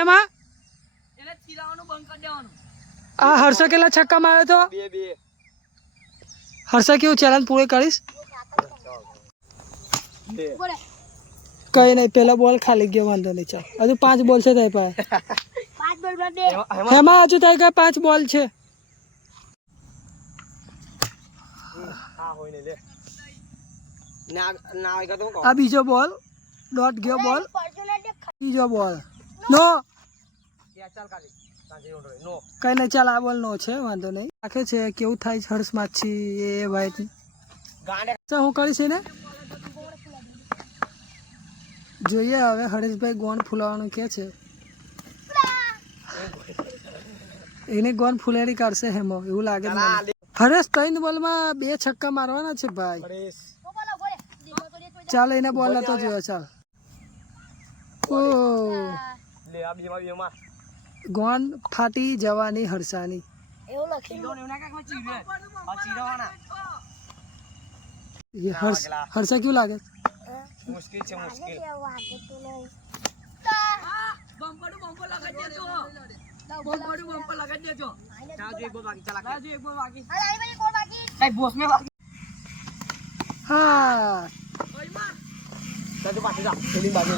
એમાં આ હર્ષ કેટલા છક્કા માર્યો તો? હર્ષ કેવું ચેલેન્જ પૂરી કરીશ? કઈ નહીં, પેલા બોલ ખાલી ગયો, વાંધો નહીં. ચાલ હજુ 5 બોલ છે તારી પાસે. એમાં હજુ તારી પાસે 5 બોલ છે. આ બીજો બોલ, ડોટ ગયો બોલ, બીજો બોલ નો. કઈ નહીં, ચાલ આ બોલ નો છે, વાંધો નહીં. રાખે છે કેવું થાય છે હર્ષ માછી એ ભાઈ હું કરીશ ને જોઈએ. હવે હરેશભાઈ ગોન ફૂલાવાનું કે છે, એને ગોન ફૂલેરી કાઢશે હેમો એવું લાગે મને. હરેશ 3 બોલમાં 2 છક્કા મારવાના છે ભાઈ. ચાલ એને બોલ નતો જોયો. ચાલ ગોન ફાટી જવાની હર્ષાની. હર્ષા કેવું લાગે? મુશ્किल છે, મુશ્किल. બમ્પર લગાડી દેજો. બમ્પર લગાડી દેજો. રાજુ એક બોલ બાકી. ચલા રાજુ એક બોલ બાકી. સાહેબ બોસ મે બાકી. હા રાજુ પાછી જા. પેલી બાજુ